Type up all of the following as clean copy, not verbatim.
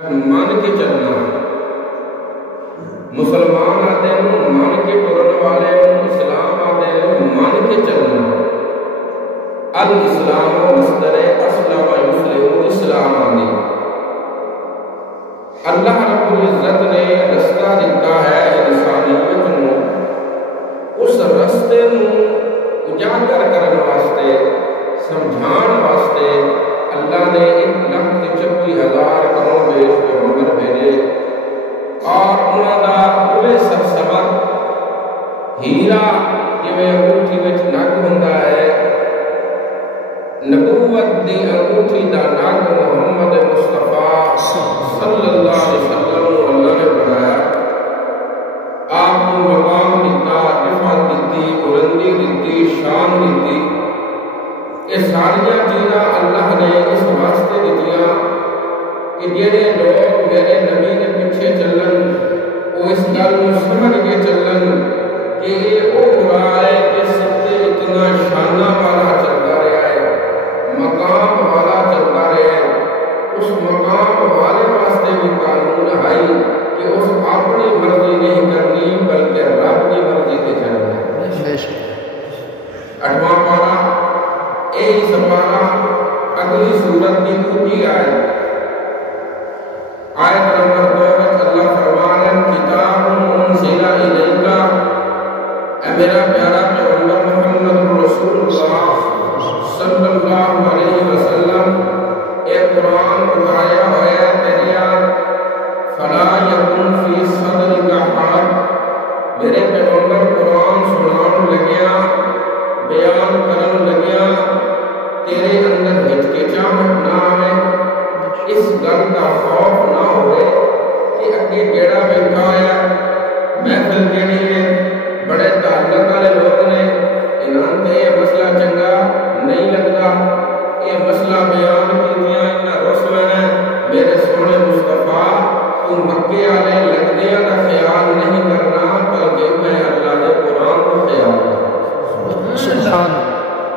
مان کے چلنا مسلمان آتے ہیں مان کے ٹرن والے اسلام آتے ہیں مان کے چلنا الاسلام مصدر اسلم یسلم اسلام آدھی اللہ رب العزت نے رستہ دیتا ہے انسانیت نو اس رستے نو اجاگر کرنے واسطے سمجھان واسطے اللہ نے 1,26,000 کروڑ دیش پیغمبر بھیجے اور انہوں دا ہوئے سرسبر ہیرا جویں انگوٹھی وچ نگ ہوندا ہے نبوت دی انگوٹھی دا نگ محمد مصطفیٰ صلی اللہ علیہ وسلم اللہ نے بنایا آپ کو مقام دیتا رفعت دیتی بلندی دیتی شان دیتی یہ ساری چیزاں اللہ نے اس واسطے دتیاں کہ جڑے لوگ میرے نبی کے پیچھے چلن وہ اس گل کو سمجھ کے چلن کہ یہ وہ خدا ہے کہ سب سے اتنا شانہ والا چلتا رہا ہے مقام والا چلتا رہا ہے اس مقام والے واسطے بھی قانون آئی کہ اس اپنی مرضی نہیں کرنی بلکہ رب کی مرضی کے چلنا ہے 8واں پارہ اے سپارہ اگلی صورت کی دوسری آیت نمبر 2 میں اللہ فرما رہے ہیں کتاب انزل الیک اے میرا پیارا پیغمبر محمد رسول اللہ صلی اللہ علیہ وسلم اے قرآن اتاریا ہوا ہے تیرے فلا یکن فی صدرک حرج میرے پیغمبر قرآن سنان لگیا بیان کرن لگیا تیرے اندر ہچکچاہٹ نہ آئے اس گل کا خوف نہ ہوئے کہ اگے کیڑا بیٹھا ہے محفل کیڑی ہے بڑے تعلق والے لوگ نے انہاں تے یہ مسئلہ چنگا نہیں لگتا یہ مسئلہ بیان کیتیاں انہاں رسول نے میرے سونے مصطفیٰ تو مکے والے لگدیاں کا خیال نہیں کرنا بلکہ میں اللہ کے قرآن کو خیال کرنا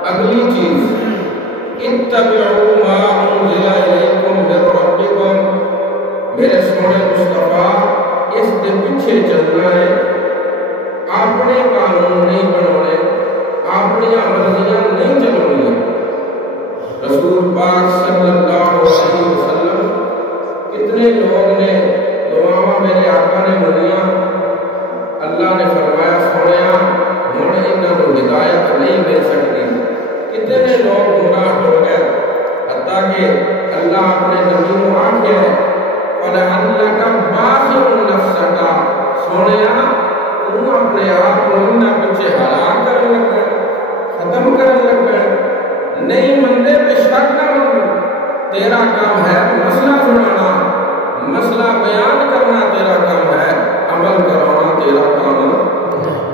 اگلی چیز اتبعوا ما انزل الیکم من ربکم میرے سونے مصطفیٰ اس کے پیچھے چلنا ہے اپنے قانون نہیں بنانے اپنی مرضیاں نہیں چلانی رسول پاک صلی اللہ علیہ وسلم کتنے لوگ نے دعاواں میرے آقا نے منیاں اللہ نے فرمایا سنیا ہن انہاں کو ہدایت نہیں مل سکتی کتنے لوگ گمراہ ہو گئے حتیٰ کہ اللہ اپنے نبی کو آکھے فَلَعَلَّكَ بَاخِعٌ نَفْسَكَ سونیا تم اپنے آپ کو انہاں پیچھے ہلاک کرنے لگے ختم کرنے لگے نہیں مندے پہ شک نہ مندے تیرا کام ہے مسئلہ سنانا مسئلہ بیان کرنا تیرا کام ہے عمل کرانا تیرا کام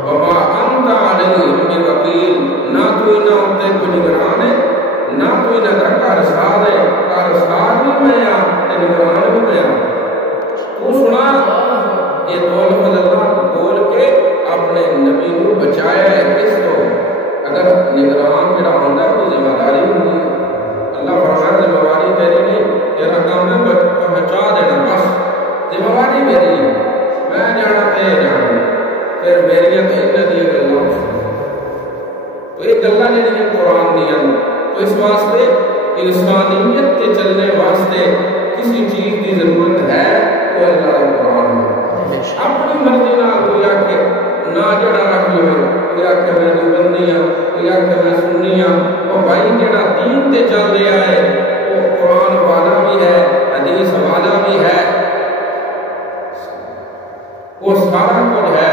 وَمَا أَنْتَ عَلَيْهِمْ بِوَكِيلٍ نہ تو انہاں ہوتے کوئی نگران ہے نہ تو انہاں کا کارساز ہے کارساز بھی میں نگران بھی میں تو سنا یہ دو لفظ اللہ بول کے اپنے نبی کو بچایا ہے کس کو اگر نگران جڑا ہوتا ہے تو ذمہ داری ہوتی ہے اللہ فرمایا ذمہ داری تیری نہیں تیرا کام ہے پہنچا دینا بس ذمہ داری میری ہے میں جانا تے جانا پھر میری انہیں دی گلوں تو یہ گلہ جڑی قرآن دیا تو اس واسطے انسانیت کے چلنے واسطے کسی چیز کی ضرورت ہے تو اللہ کا قرآن ہے اپنی مرضی نہ کوئی آکھے نہ جڑا رکھ لے کوئی آکھے میں دیوبندی ہوں کوئی آکھے میں سنی ہوں وہ بھائی جڑا دین تے چل رہا ہے وہ قرآن والا بھی ہے حدیث والا بھی ہے وہ سارا کچھ ہے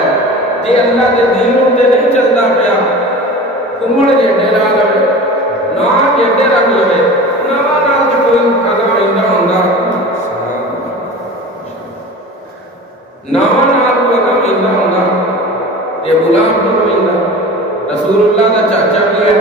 جے اللہ کے دین تے نہیں چلتا پیا کمڑ جیڈے لا لے نہ جیڈے رکھ لے نواں نال کوئی اگا ایندا ہوندا نواں نال کوئی اگا ایندا ہوندا تے غلام تو ایندا رسول اللہ دا چاچا بھی ہے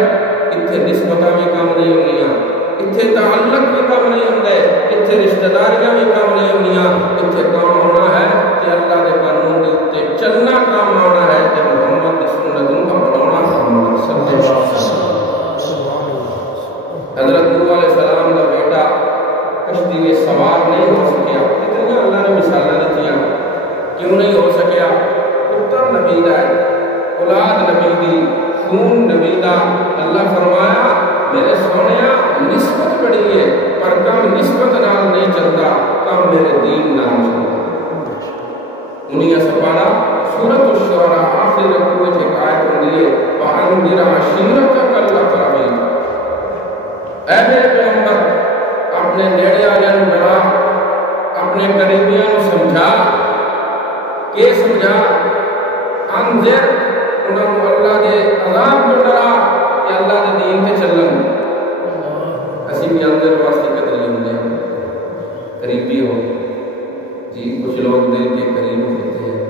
ایتھے نسبتاں بھی کم نہیں ہونیاں ایتھے تعلق بھی کم نہیں ہوندے ایتھے رشتہ داریاں بھی کم نہیں ہونیاں ایتھے کام ہونا ہے کہ اللہ دے قانون دے اوتے چلنا کام ہونا ہے تے محمد دی سنت نوں اپنانا محمد صلی اللہ علیہ وسلم حضرت نوح علیہ السلام کا بیٹا کشتی میں سوار نہیں ہو سکیا نبی دا ہے، اولاد نبی دی، خون نبی دا۔ اللہ فرمایا میرے سونیا نسبت بڑی ہے پر کم نسبت نال نہیں چلتا، کم میرے دین نال چلتا۔ انہیں سپارا سورۃ الشعراء آخر رکوع میں ایک آیت ہوندی ہے وَأَنذِرْ عَشِيرَتَكَ الْأَقْرَبِينَ، اے میرے پیغمبر اپنے نیڑے والوں کو ڈرا، اپنے قریبیوں کو سمجھا۔ کہ سمجھا؟ انذر انہوں کو اللہ دے عذاب کو ڈرا کہ اللہ دے دین تے چلن۔ اسی بھی اندر واسطے قتل ہوندے ہیں، قریبی ہو جی، کچھ لوگ دل کے قریب ہوتے ہیں،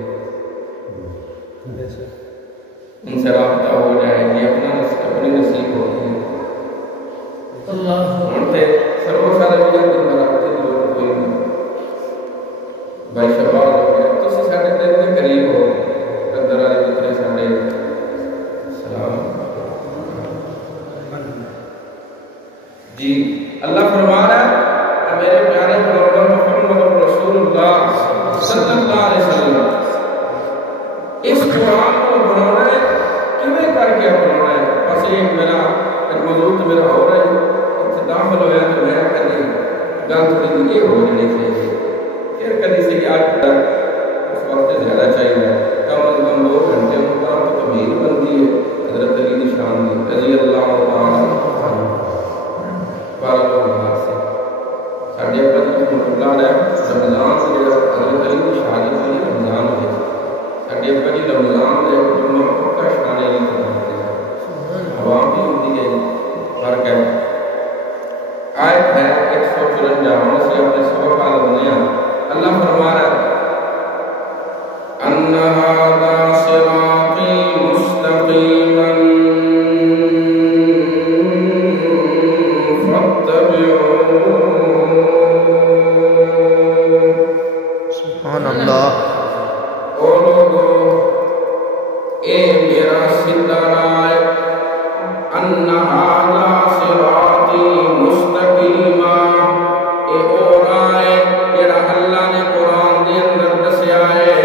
ان سے رابطہ ہو جائے یہ اپنی نصیب ہوتی ہے۔ منتے سرو سارے بھی دن رابطے کی لوگ کوئی نہیں، بھائی شباب ہو گیا تو سارے دل کے قریب ہو، قدر والے جتنے سارے سلام جی۔ اللہ فرما رہا ہے میرے پیارے پیغمبر محمد رسول اللہ صلی اللہ علیہ وسلم، اس قرآن کو بنانا ہے کیویں کر کے بنانا ہے۔ بس ایک میرا ایک موضوع تو میرا ہو رہا ہے، داخل ہوا تو میں کدی گل تھوڑی یہ ہو جانی چاہیے، پھر کدی سے آج تک اس وقت زیادہ چاہیے، کم از کم 2 گھنٹے مقام تو تمیز بنتی ہے حضرت علی کی شان میں رضی اللہ تعالیٰ سے۔ ساڈے ابا جی رحمۃ اللہ علیہ رمضان سے جڑا حضرت علی کی شادی ہوئی رمضان ہے، ساڈے ابا جی رمضان دے جمعہ پکا شان علی فرماتے ہیں، عوام بھی ہوتی ہے فرق ہے۔ آیت ہے 154 سے اپنے سبق کا لمحہ اللہ فرما رہا ہے ان ھذا صراطی مستقیما سبحان اللہ۔ او لوگو اے میرا سیدھا راہ، ان ھذا صراطی مستقیما، اے او راہ جڑا اللہ نے قرآن دے اندر دسیا ہے۔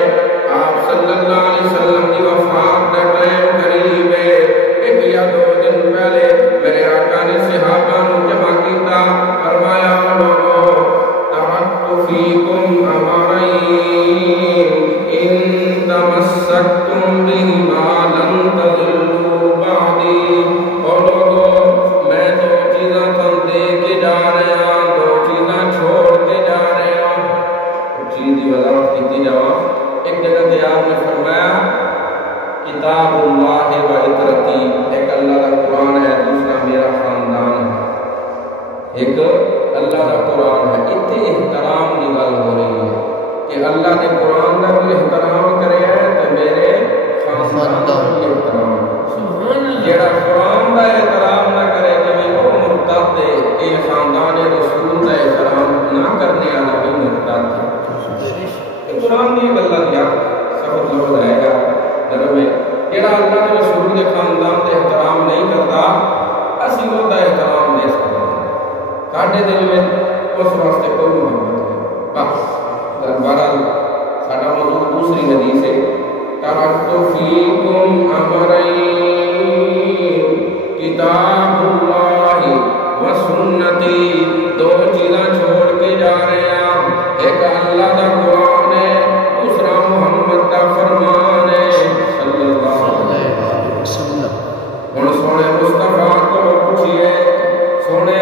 آپ صلی اللہ علیہ وسلم دی وفات دا ٹائم قریب ہے، 1 یا 2 دن پہلے میرے آقا نے صحابہ نو جمع کیتا، فرمایا لوگو ترکت فیکم امرین ان تمسکتم بہما لن تضلوا بعدی۔ اور لوگو میں 2 چیزاں تم دے کے جا رہے ہیں، 2 چیزاں چھوڑ کے جا رہے ہیں۔ چیز کی وضاحت کی جاؤ، ایک جگہ تے آپ نے فرمایا کتاب اللہ و عطرتی، ایک اللہ کا قرآن ہے، دوسرا میرا خاندان ہے۔ ایک اللہ کا قرآن ہے، اتنے احترام کی گل ہو رہی ہے کہ اللہ کے قرآن کا بھی احترام کرے تو میرے خاندان کا بھی احترام۔ جڑا قرآن کا احترام نہ کرے کہ وہ مرتد ہے، یہ خاندان رسول کا احترام نہ کرنے والا بھی مرتد ہے۔ قرآن کی گلا دیا سبق لفظ آئے گا جب میں جڑا اللہ کے رسول کے خاندان کا احترام نہیں کرتا، اسی وہ احترام نہیں سکتے، ساڈے دل میں اس واسطے کوئی محبت نہیں۔ بس بہرحال ساڈا موضوع دوسری حدیث ہے، ترکت فیکم امرین کتاب اللہ و سنتی، 2 چیزاں چھوڑ کے جا رہے ہیں، ایک اللہ کا قرآن ہے، دوسرا محمد کا فرمان ہے صلی اللہ علیہ وسلم۔ ہن سونے مصطفیٰ کو پوچھئے سونے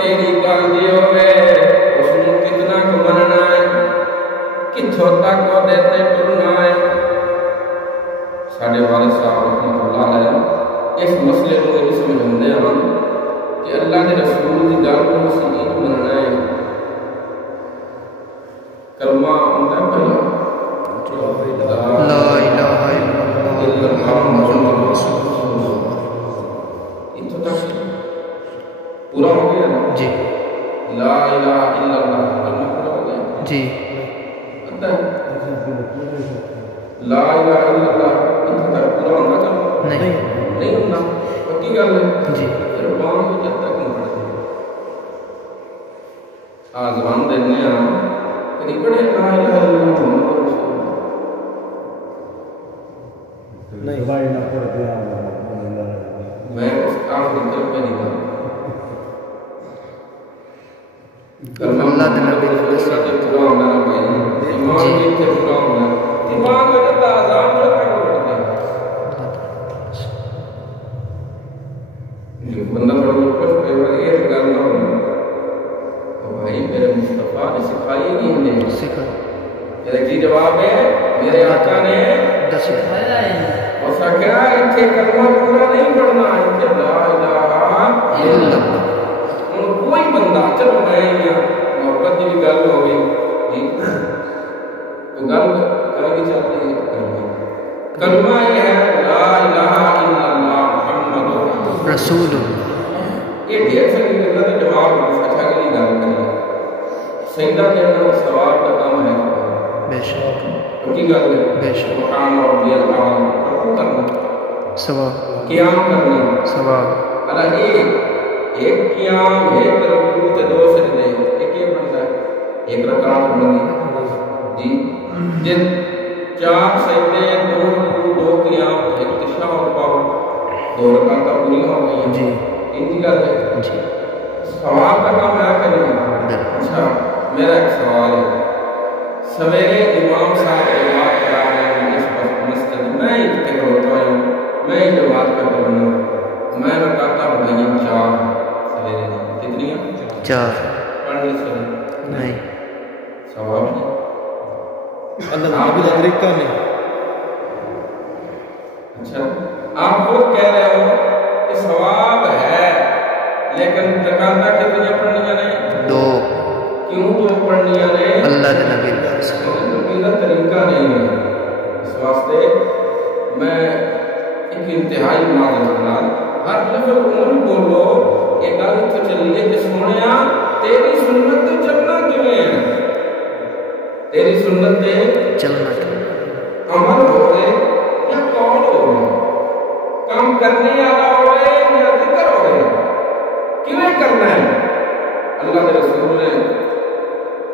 تیری گل دی ہوے اس نوں کتنا کو مننا ہے، کتھوں تک وہ دیتے ٹرنا ہے۔ ساڈے والد صاحب رحمۃ اللہ علیہ اس مسئلے کو یہ سمجھاندے ہیں کہ اللہ کے رسول کی گل کو اسی مننا ہے۔ کلمہ ہوندا پہلا لا الہ الا اللہ محمد رسول اللہ، اتنا تک پورا ہو گیا نا جی؟ لا الہ الا اللہ کلمہ پورا ہو گیا جی۔ لا الہ الا اللہ اتنا تک پورا ہونا کلمہ نہیں ہونا، پکی گل ہے جی۔ پھر بان کو جب تک نہیں پڑھتے آزمان دینے ہیں کدی پڑھے لا الہ الا اللہ محمد رسول اللہ، میں اس آخری طرف میں نہیں گا اللہ کے نبی پورا ہونا نہ پائی ایمان بھی تھے پورا ہونا ایمان میں جب آزام جو پڑھتے ہیں بندہ پڑھ کر کوئی بار یہ گل نہ ہونا تو بھائی میرے مصطفیٰ نے سکھائی نہیں ہمیں میرا کی جواب ہے میرے آقا نے سکھایا ہے اور کیا اتنے کلمہ پورا نہیں پڑھنا اتنے لا الہ الا اللہ کوئی بندہ چلو میں یا محبت کی بھی گل ہو گئی تو گل کرے چل رہی ہے کلمہ یہ ہے لا الہ الا اللہ محمد رسول یہ ڈھیر ساری گلاں دا جواب اچھا گلی گل کری سجدہ دینا ثواب کا کام ہے بے شک کی گل ہے بے شک سبحان ربی الاعلی کرنا ثواب قیام کرنا ثواب اللہ ایک قیام ایک رکوع تے دو سجدے ایک یہ بنتا ہے ایک رکعت بنی جی جن چار سجدے دو رکوع دو قیام ایک تشہد پاؤ دو رکعت پوری ہو گئی جی ان کی گل ہے جی ثواب کا کام ہے کہ نہیں اچھا میرا ایک سوال ہے سویرے امام صاحب جماعت کرا رہے ہیں مسجد میں اتنے ہوتا ہوں میں جماعت کرتا ہوں میں رکعتیں بڑھائیں چار سویرے کتنی ہیں چار پڑھنی چاہیے نہیں ثواب نہیں اللہ کا طریقہ نہیں اچھا آپ خود کہہ رہے ہو کہ ثواب ہے لیکن رکعتیں کتنی پڑھنیاں نے دو کیوں دو پڑھنیاں نے اللہ کے نبی کا طریقہ نہیں ہے اس واسطے میں ایک انتہائی معذرت بنا ہر لفظ عمر بولو یہ گل تو چلیے کہ سنیا تیری سنت تے چلنا کیوں ہے تیری سنت تے چلنا عمل ہوئے یا قول ہوئے کام کرنے والا ہوئے یا ذکر ہوئے کیوں کرنا ہے اللہ کے رسول نے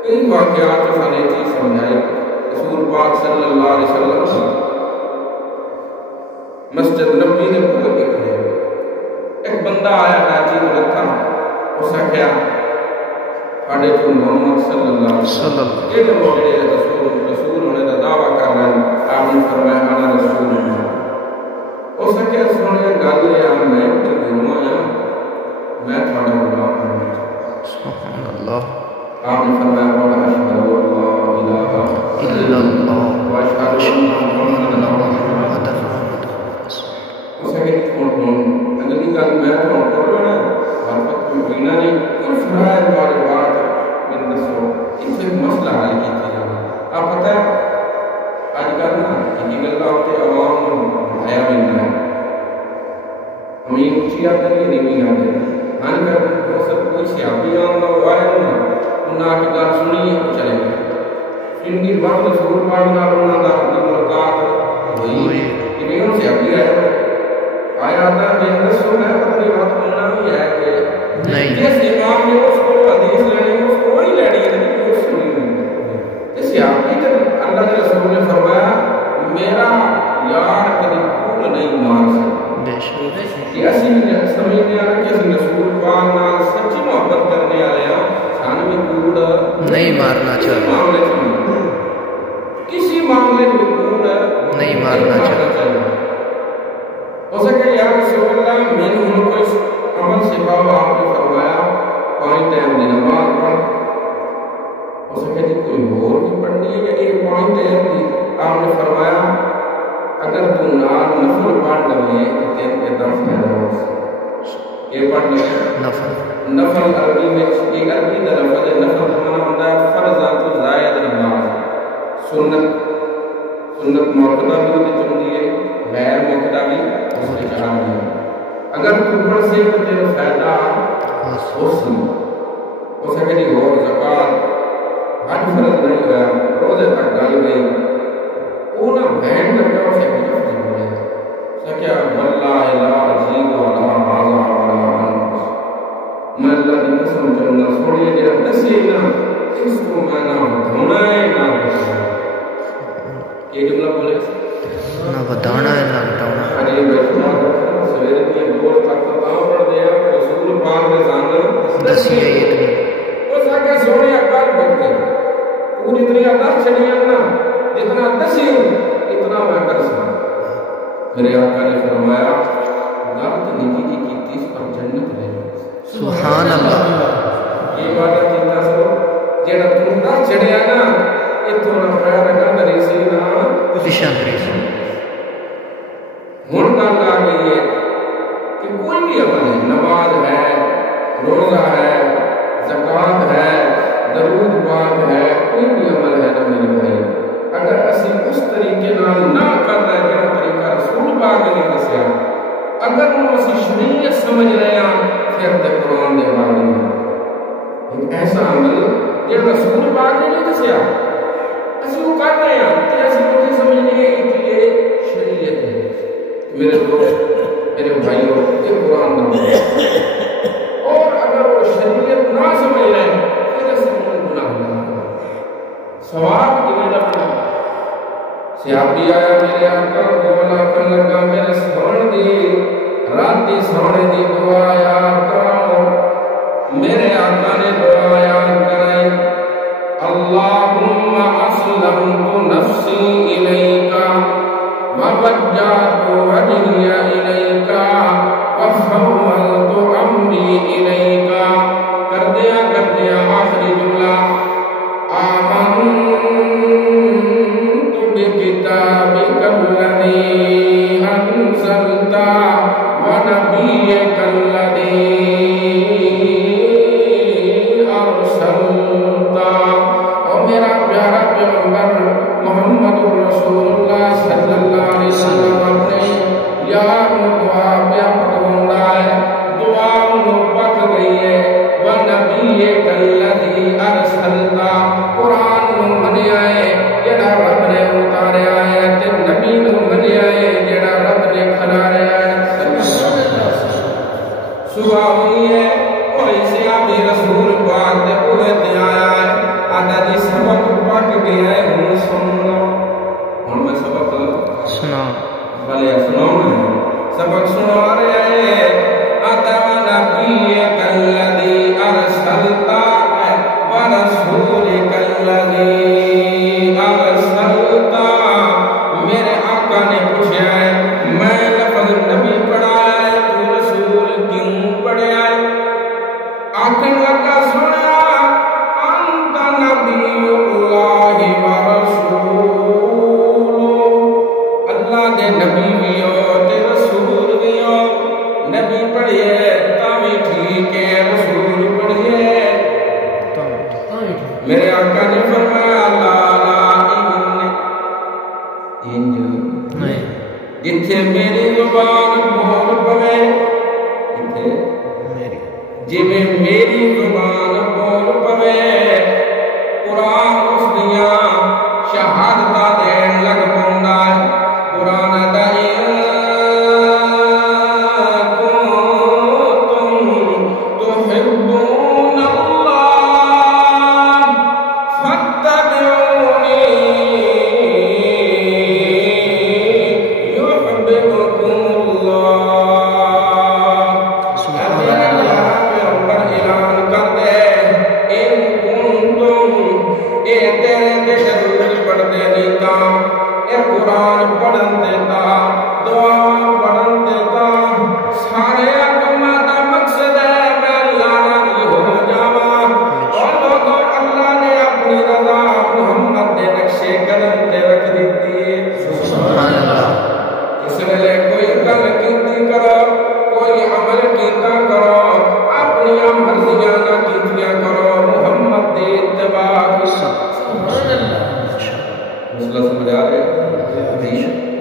کئی واقعات ہمیں چیز سمجھائی رسول پاک صلی اللہ علیہ وسلم مسجد نبی نے پورے کے کھڑے ایک بندہ آیا حاجی رکھا اس نے کیا پڑھے تو محمد صلی اللہ علیہ وسلم یہ لوگ رسول ہونے کا دعویٰ کر رہے ہیں آپ نے فرمایا انا رسول اللہ اس نے کیا سونے گل ہے میں تو گرما ہوں میں تھوڑا غلام ہوں سبحان اللہ آپ نے فرمایا قول اشہد ان لا الہ الا اللہ واشہد ان محمد اس نے اگلی گل میں تو کرو نا ہر وقت مہینہ نہیں کوئی فرائض والے بات میں دسو اس سے مسئلہ حل کیتا جانا آپ پتہ ہے آج کل نا یہ گل ہوتے عوام کو بھایا ملنا ہے ہم یہ اچھی آتے ہیں نہیں آتے ہاں کر سب کوئی سیابی آن نہ ہوائے نا انہاں کی گل سنی چلے گئے ان کی بات ضرور پڑھنا انہاں دا کی ملاقات ہوئی کہ میں ان سے ابھی آیا تھا میں دسو میں اپنی بات کرنا بھی ہے کہ نہیں جس امام نے اس کو حدیث لینی اس کو ہی لینی ہے اس سنی اس ابھی تک اللہ کے رسول نے فرمایا میرا یار کبھی کوڑ نہیں مار سکتا بے شک کہ اسی سمجھنے آ کہ اسی رسول پاک نال سچی محبت کرنے والے ہیں سانو بھی کوڑ نہیں مارنا چاہیے کسی معاملے میں کوڑ نہیں مارنا چاہیے ہو سکے یا رسول اللہ میں نے ان کو اس عمل سکھاؤ آپ نے فرمایا 5 ٹائم کی نماز پڑھ ہو سکے جی کوئی اور بھی پڑھنی ہے یا ایک 5 ٹائم کی آپ نے فرمایا اگر تم نال نفل پڑھ لے تو تین کے 10 فائدہ ہو یہ پڑھ لے نفل عربی میں ایک عربی کا لفظ ہے نفل کا معنی ہوتا ہے فرضات زائد نماز سنت موقدہ بھی ہوتی چاہیے ہے غیر موقدہ بھی اس کے چاہاں ہے اگر تو پڑھ سے تو تیرے فائدہ حسن ہو سکے جی اور زکاة حج فرض نہیں ہوا روزے تک گل گئی اونا بہن لگا اسے بھی لفظ بولے سکیا واللہ لا عزیز ولا عزا ولا انفس میں اللہ کی قسم چلنا سوڑیے جیرا دسی نا اس کو میں نہ بھونا ہے نہ بھونا یہ جملہ بولے نہ بتانا ہے نہ بتانا جتنی دس چڑیاں نا جتنا دسی اتنا میں کر سکتا. میرے آقا نے فرمایا غلط نکی جی کیتی پر جنت لے. سبحان اللہ. یہ بات کیتا سو جڑا تم دس چڑیا نا اتوں نہ خیر رکھا دری سی نا پشا کریسی. ہن گل آ گئی ہے کہ کوئی بھی عمل ہے، نماز ہے، روزہ ہے، زکوٰۃ ہے، درود پاک ہے، کوئی بھی عمل ہے نا میرے بھائی، اگر اسی اس طریقے نال نہ کر رہے جڑا طریقہ رسول پاک نے دسیا، اگر وہ اسی شریعت سمجھ رہے ہیں پھر تے قرآن دے بارے میں ایک ایسا عمل جڑا رسول پاک نے نہیں دسیا اسی وہ کر رہے ہیں کہ اسی مجھے سمجھنے کہ یہ شریعت ہے. میرے دوست میرے بھائیوں یہ قرآن کا اور اگر وہ شریعت نہ سمجھ رہے پھر اس میں گناہ ہوگا. ثواب کی لگتا صحابی آیا میرے آقا کو آخر لگا میرے سون دی رات دی سونے دی دعا یاد کرو. میرے آقا نے دعا یاد کرائی اللہم اسلمت نفسی الیکا ووجہت وجہی الیکا وفوضت امری الیکا. کردیا آخری جملہ آمنت بکتابک الذی انزلت ونبیک الذی ارسلت. اور میرا پیارا پیغمبر محمد رسول اللہ صلی اللہ علیہ وسلم اپنے یار دعا پہ پڑھتا ہے، دعا پک گئی ہے. وَنَبِيَّكَ الَّذِي أَرْسَلْتَ قرآن منیا ہے جڑا رب نے اتاریا ہے تے نبی نو منیا ہے جڑا رب نے کھلایا ہے. صبح ہوئی ہے اور اسے آبی رسول پاک دے پورے تے آیا ہے آدھا جی سبق پک گیا ہے ہوں سننا. ہوں میں سبق سنا بھلے سناؤں سبق سنا رہے ہیں. آدھا نبیک الذی ارسلت ورسولک الذی ارسلت. میرے آقا نے پوچھا ہے میں لفظ نبی پڑھا ہے تو رسول کیوں پڑھا ہے؟ آخر لگا سنا انت نبی اللہ ورسول. اللہ دے نبی بھی ہو تے رسول بھی ہو. نبی پڑھیے تاوی ٹھیک ہے، رسول پڑھیے. میرے آقا نے فرمایا جتھے میری زبان بول پوے جی میں میری زبان بول پوے قرآن اس دیا شہادت دین لگ پوندا ہے. قرآن دا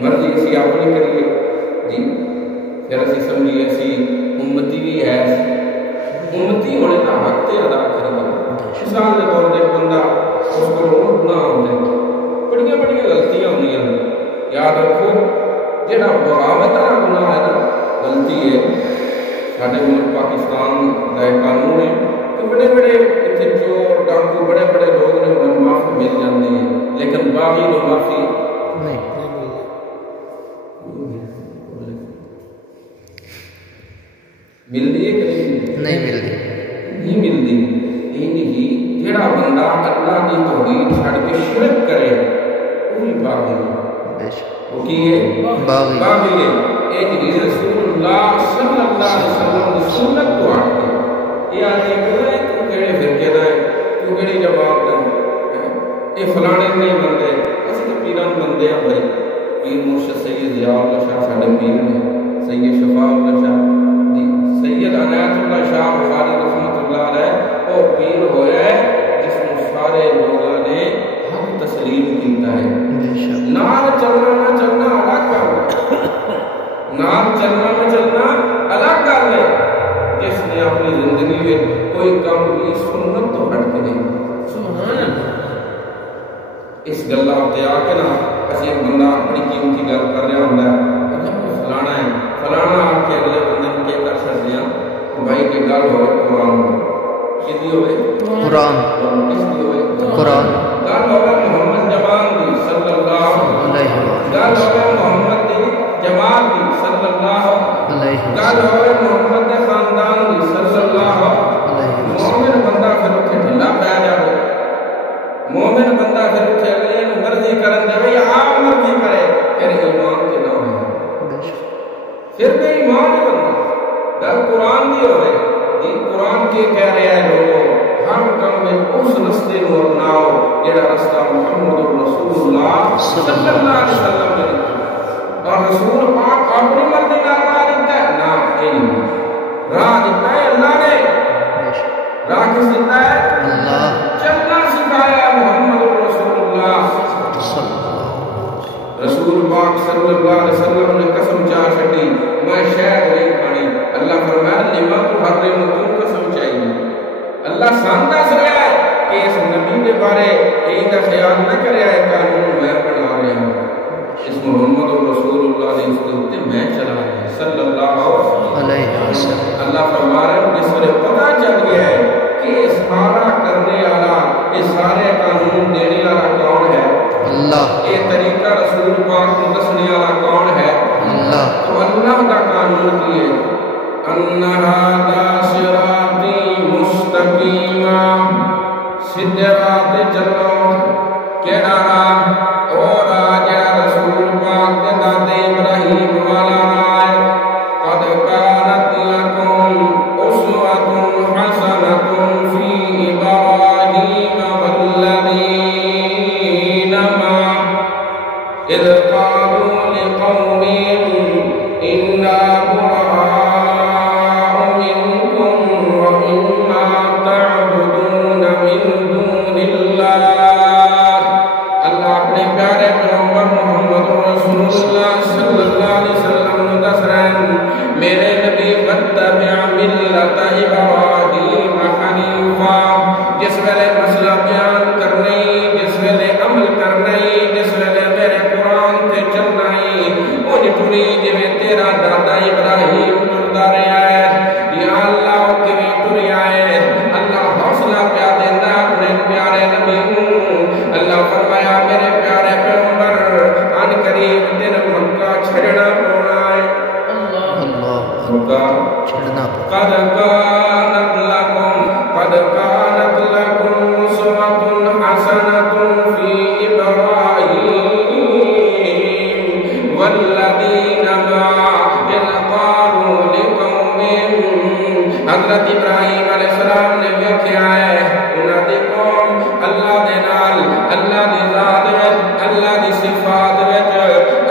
مرضی اسی اپنی کریے جی پھر اسی سمجھیے اسی امتی بھی ہے. امتی ہونے کا حق تے ادا کریے. مثال کے طور پر بندہ اس کو گناہ ہوتے بڑی بڑی غلطیاں ہوئی ہیں. یاد رکھو جہاں بغاوت کا گناہ ہے نا غلطی ہے. سارے ملک پاکستان کا قانون ہے کہ بڑے بڑے اتنے چور ڈاکو بڑے بڑے لوگ نے انہیں معافی مل جاتی ہے لیکن باقی کو معافی ملتی ہے کہ نہیں ملتی. نہیں ملتی. ہی جڑا بندہ اللہ کی توحید چھڑ کے شرک کرے وہی باغی بے شک وہ کی ہے باغی باغی ہے ایک ہی رسول اللہ صلی اللہ علیہ وسلم کی سنت تو آ کے یہ آنے کہ تو کہڑے فرقے دا ہے تو کہڑی جواب دا یہ فلانے نہیں بندے اسی تو پیران بندے ہیں بھائی پیر مرشد سید ضیاء اللہ شاہ ساڈے پیر نے سید شفاء اللہ شاہ جی سید عنایت اللہ شاہ بخاری رحمۃ اللہ علیہ وہ پیر ہویا ہے جس میں سارے لوگوں نے حق تسلیم کیتا ہے بے شک نال چلنا نہ چلنا الگ کر نال چلنا نہ چلنا الگ کر لے جس نے اپنی زندگی میں کوئی کام بھی سنت تو ہٹ کے نہیں سبحان اللہ اس گلا تے آ کے نا اسی ایک بندہ بڑی قیمتی گل کر رہا ہوندا ہے فلانا ہے فلانا آ کے اگلے بندے نے کیا کر چھڑ دیا بھائی کی گل ہوئے قرآن کدی ہوئے قرآن کس دی ہوئے قرآن گل ہوئے محمد جمال دی صلی اللہ علیہ وسلم گل ہوئے محمد دی جمال دی صلی اللہ علیہ گل وسلم ہوئے محمد دے خاندان دی صلی اللہ علیہ وسلم مومن بندہ پھر اتنے ڈھلا پہ جائے مومن بندہ پھر اتنے اگلے مرضی کرن دے یا آپ مرضی کرے پھر ایمان کے نام ہے بے شک پھر بھی ایمان ہی بندہ گل قرآن دی ہوئے جی قرآن کے کہہ رہے ہیں لوگوں ہر کم میں اس رستے کو اپناؤ جڑا رستہ محمد رسول اللہ صلی اللہ علیہ وسلم نے دکھایا اور رسول پاک اپنی مرضی کا راہ دیتا ہے نہ علم راہ دیتا ہے اللہ نے بے شک راہ کس دیتا ہے اللہ چلنا سکھایا محمد رسول اللہ صلی اللہ رسول پاک صلی اللہ علیہ وسلم نے قسم چاہ چھٹی میں شہد نہیں کھانی اللہ فرمایا لما تحرم تم قسم چاہیے اللہ سانتا سریا ہے کہ اس نبی کے بارے ایک کا خیال نہ کرے ہے قانون میں بنا رہا ہوں اس محمد رسول اللہ نے اس کے اوپر میں چلا ہے صلی اللہ علیہ وسلم اللہ فرما رہا ہے جس پر پتہ چل گیا ہے کہ سارا کرنے والا یہ سارے قانون دینے والا کون ہے اللہ یہ طریقہ رسول پاک کو دسنے والا کون ہے اللہ تو اللہ کا قانون کی ہے ان ھذا صراطی مستقیما سیدھے راہ تے چلو کیڑا اور جڑا رسول پاک دے دادے ابراہیم والا نال قد کانت لکم اسوۃ حسنۃ فی ابراہیم والذین معه اذ قالوا لقومهم انا براء منکم ومما تعبدون من دون اللہ اللہ اپنے پیارے پیغمبر محمد رسول اللہ صلی اللہ علیہ وسلم نے دس رہے ہیں میرے نبی فتبع ملت ابراہیم حنیفا جس ویلے مسئلہ بیان کرنے جس ویلے عمل کرنے جس ویلے میرے قرآن تے چلنا وہ جتنی جویں تیرا دادا ابراہیم ٹردا رہا ہے یا اللہ کیویں ٹریا ہے اللہ حوصلہ پیا دیندا اپنے پیارے نبی نوں اللہ فرمایا میرے پیارے پیغمبر ان قریب دن مکہ چھڑنا پونا ہے اللہ مکہ چھڑنا قد كانت لكم أسوة حسنة في إبراهيم والذين معه إذ قالوا لقومهم حضرت ابراہیم علیہ السلام نے ویکھیا ہے انہاں دی قوم اللہ دے نال اللہ دی ذات وچ اللہ دی صفات وچ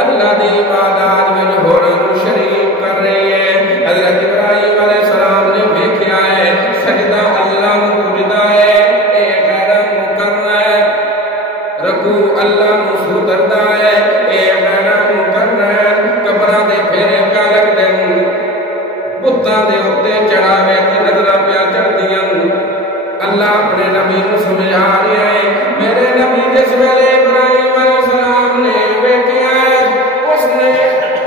اللہ دی عبادات وچ ہوراں نوں شریک کر رہی ہے حضرت ابراہیم علیہ السلام نے ویکھیا ہے سجدہ اللہ نوں پجدا ہے اے غیرت نوں کرنا ہے رکوع اللہ نوں سجدہ ہے اے غیرت نوں کرنا ہے قبراں دے پھیرے کا لگ دین بتاں دے اوتے چڑھاوے تے نظراں پیا چڑھدیاں اللہ اپنے نبی نوں سمجھا رہا ہے میرے نبی جس ویلے ابراہیم علیہ السلام نے ویکھیا ہے اس نے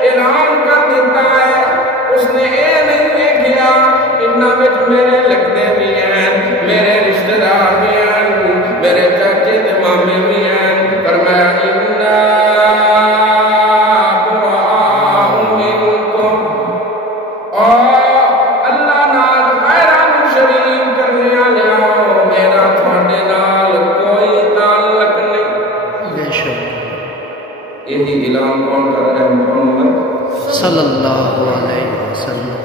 اعلان کر دیتا ہے اس نے اے نہیں ویکھیا انہاں وچ میرے لگتے بھی ہیں میرے رشتہ دار بھی ہیں میرے چاچے تے مامے بھی ہیں فرمایا انا براء منکم اللہ نال غیراں نوں شریک کرنے والے میرا تھوڑے نال کوئی تعلق اعلان کون کر رہا ہے؟ محمد صلی اللہ علیہ وسلم.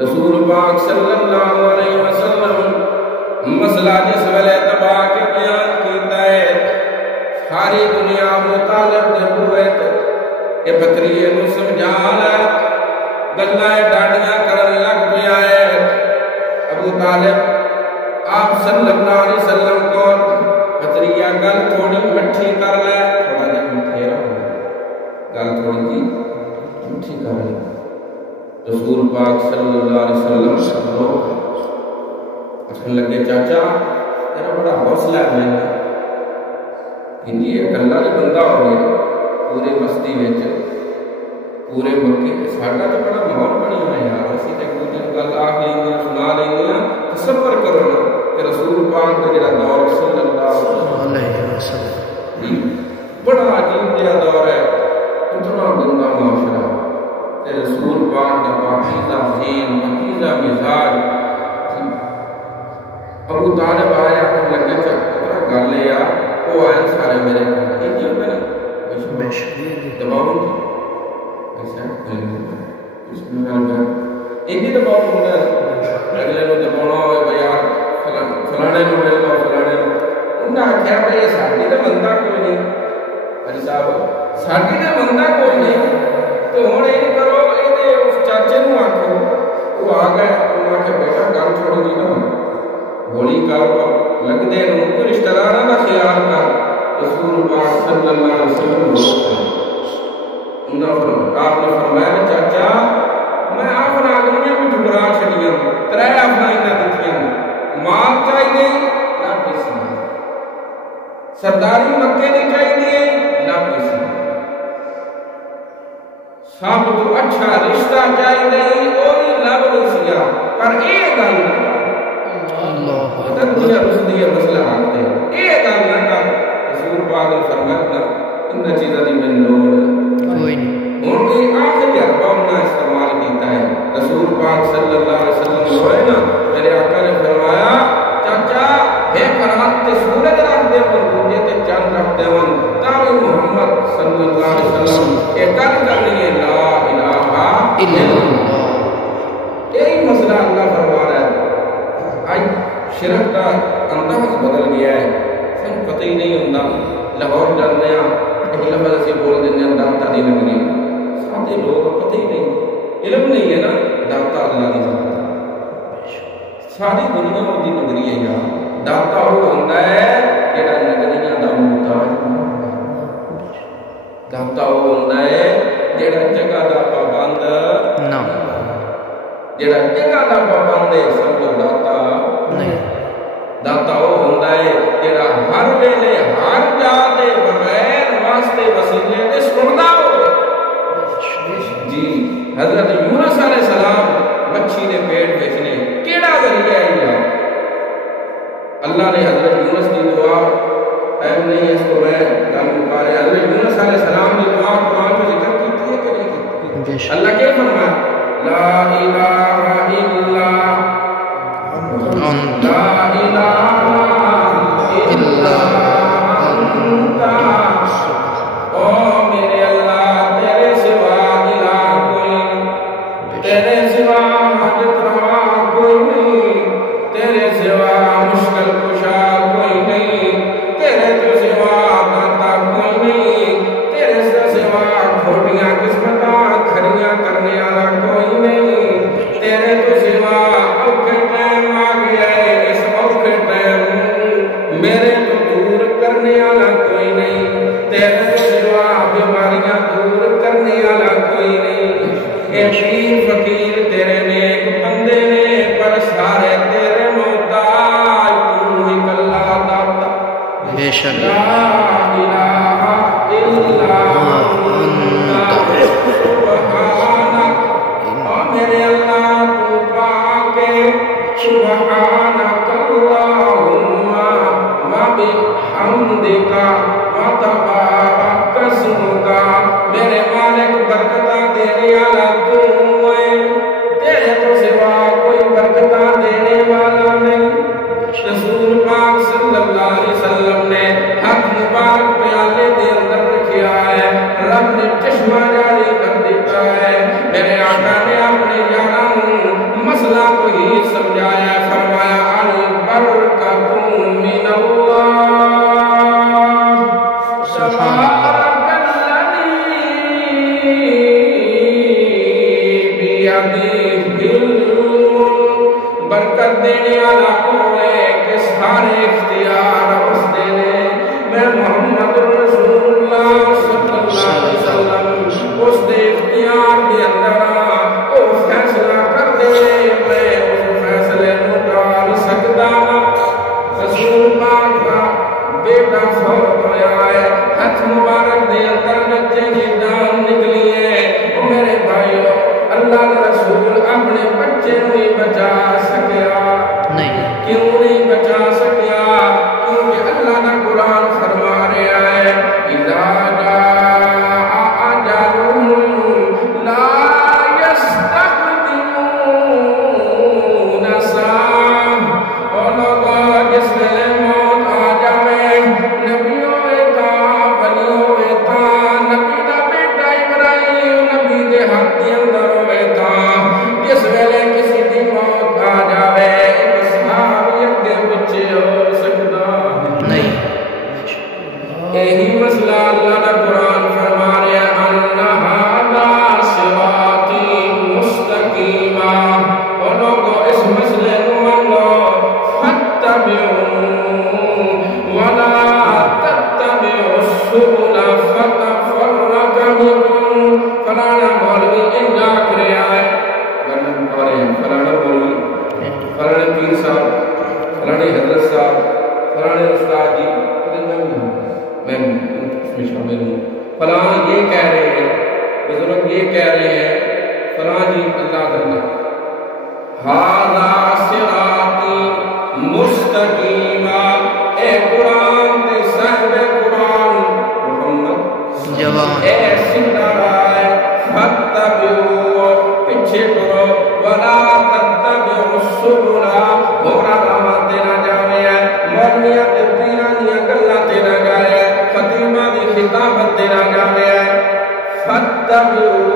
رسول پاک صلی اللہ علیہ وسلم مسئلہ جس ویلے تباہ کے بیان کیتا ہے ساری دنیا ابو طالب دے ہوئے اے بکریے نو سمجھان گلاں ڈاڈیاں کرن لگ پیا ہے. ابو طالب آپ صلی اللہ علیہ وسلم کو بکریہ گل تھوڑی مٹھی کر لے، تھوڑا جا مٹھیرا گل تھوڑی جی مٹھی کر لے. رسول پاک صلی اللہ علیہ وسلم سے اچھن لگے چاچا تیرا بڑا حوصلہ ہے میں ہندی ایک اللہ نے بندہ ہو گیا پورے بستی وچ پورے مکے ساڈا تو بڑا ماحول بنی ہوا ہے یار، اسی تے کوئی گل آکھ لیں گے سنا لیں گے تصور کرو نا کہ رسول پاک کا جڑا دور صلی اللہ علیہ وسلم بڑا عجیب جہا دور ہے، اتنا گندا معاشرہ تے رسول پاک دا پاکیزہ ذہن پاکیزہ مزاج. ابو طالب آیا کہ لگے چکر گل ہے یار وہ آئے سارے میرے گھر یہ کیوں کریں دباؤ ایسا اس میں گھر ایک دباؤ ہوتا ہے اگلے کو دباؤنا ہوئے بھائی یار فلانے کو مل لو فلانے کو انہوں نے آخیا بھائی یہ ساڑھی تو بندہ کوئی نہیں حجی صاحب ساڑھی تو بندہ کوئی نہیں تو ہوں یہ کرو یہ اس چاچے نو آخو وہ آ گئے انہوں نے آخیا بیٹا گل چھوڑی جی نا ہولی کر لگ دے ان کو رشتہ داراں دا خیال کر. رسول پاک صلی اللہ علیہ وسلم آپ نے فرمایا چاچا میں اپنا آدمیاں بھی ٹکرا چھڑیاں ترے اپنا انہاں دتیاں مال چاہیے نہ پیسہ سرداری مکے دی چاہیے نہ پیسہ سب تو اچھا رشتہ چاہیے کوئی لب نہیں سیا پر یہ گل دنیا رسدی مسئلہ آتے ہیں یہ گل نہ کر. رسول پاک نے فرمایا ان چیزاں دی میں لوڑ کوئی نہیں. ہن یہ آخری حربہ انہاں استعمال کیتا ہے. رسول پاک صلی اللہ علیہ وسلم ہوئے نا میرے آقا نے فرمایا چاچا ایک رات تے سورج رکھ دے ون دوجے تے چاند رکھ دے ون تاں محمد صلی اللہ علیہ وسلم یہ گل کرنی ہے لا الہ الا اللہ. یہی مسئلہ اللہ فرما رہا ہے. آج شرک کا انداز بدل گیا ہے سن پتہ ہی نہیں ہوتا. لاہور جانے ایک لفظ اسی بول دینے ہیں داتا دی نگری ساتھے لوگ پتہ ہی نہیں علم نہیں ہے نا داتا اللہ دی نگری ساری دنیا دی نگری ہے یار. داتا وہ ہوتا ہے جڑا نگریاں دا محتاج داتا وہ ہوتا ہے جڑا جگہ دا پابند نہ جڑا جگہ دا پابند ہے سمجھو داتا نہیں. داتا وہ ہوتا ہے جڑا ہر ویلے ہر جا دے بغیر واسطے وسیلے دے سندا ہو. جی حضرت یونس علیہ السلام مچھی دے پیٹ وچ نے کیڑا ذریعہ ہے یار اللہ نے حضرت یونس کی دعا اہم نہیں اس کو میں گل مکا رہا حضرت یونس علیہ السلام کی دعا قرآن میں ذکر کی ہے کہ نہیں اللہ کیا فرمایا لا الہ الا انت لا الہ الا انت او میرے اللہ تیرے سوا الہ کوئی تیرے سوا حاجت روا کوئی نہیں تیرے سوا مشکل کشا کوئی نہیں تیرے تو سوا داتا کوئی نہیں تیرے سے سوا کھوٹیاں قسمتاں کھڑیاں کرنے والا کوئی نہیں تیرے تو سوا اوکھے ٹائم آ گیا ہے اس اوکھے ٹائم میرے تو دور کرنے والا کوئی نہیں تیرے تو سوا بیماریاں دور کرنے والا کوئی نہیں اے پیر فقیر تیرے نیک بندے نے پر سارے تیرے محتاج تو ہی کلا داتا بے شک لا الہ الا انت سبحانک او میرے اللہ تو پاک ہے سبحانک اللہم و بحمدک و تبارک اسمک میرے مالک برکتاں دینے والا تو ہے تیرے تو سوا کوئی برکتاں دینے والا نہیں. رسول پاک صلی اللہ علیہ وسلم نے حق مبارک پیالے دے اندر رکھیا ہے چشمہ جاری کر دیتا ہے. میرے آقا نے اپنے یاروں مسئلہ کو ہی سمجھایا, فرمایا البرکۃ من اللہ تبارک الذی بیدہ الملک. برکت دینے والا وہ ہے کہ سارے اختیار اس دینے. میں محمد رسول اللہ صلی اللہ علیہ وسلم اس دے اختیار دے اندر وہ فیصلہ کر دے, میں اس فیصلے کو ڈال سکتا. رسول پاک کا بیٹا فوت ہویا ہے, ہاتھ مبارک دے اندر بچے کی جان نکلی ہے. میرے بھائیو, اللہ کے رسول اپنے بچے کو نہیں بچا سکیا. نہیں. کیوں نہیں بچا سکیا؟ کیونکہ اللہ کا قرآن فرما رہا ہے اذا جاء اجلهم لا يستقدمون ساعة. اور لوگوں جس ویلے موت آ جائے, نبی ہوئے تا, ولی ہوئے تا, نبی دا بیٹا ابراہیم نبی دے ہاتھ دے اندر ہوئے تا, جس ویلے کسی دی موت آ جائے ایک صحابیت دے بچے ہو سکتا نہیں. یہی مسئلہ اللہ کا قرآن فرما رہا ہے ان ھذا صراطی مستقیما. اور لوگوں اس مسئلے کو مان لو, فاتبعوا ولا تتبعوا السبل فتفرق بكم. فلانا مولوی انجا کریا ہے, فلانا مولوی, فلانے پیر صاحب, فلانے حضرت صاحب, فلانے استاد جی, میں اس میں شامل ہوں, فلاں یہ کہہ رہے ہیں, بزرگ یہ کہہ رہے ہیں, فلاں جی اللہ تعالیٰ. ھذا صراطی مستقیما. اے قرآن تے صاحب قرآن محمد جوان. اے سنہ رائے, فاتبعوا پیچھے کرو, ولا تتبعوا السبل گھوڑا راہ تے نہ جاوے, مولویاں تے پیراں دیاں گلاں تے نہ جائے, خطیباں دی خطابت تے نہ جاوے. فاتبعوا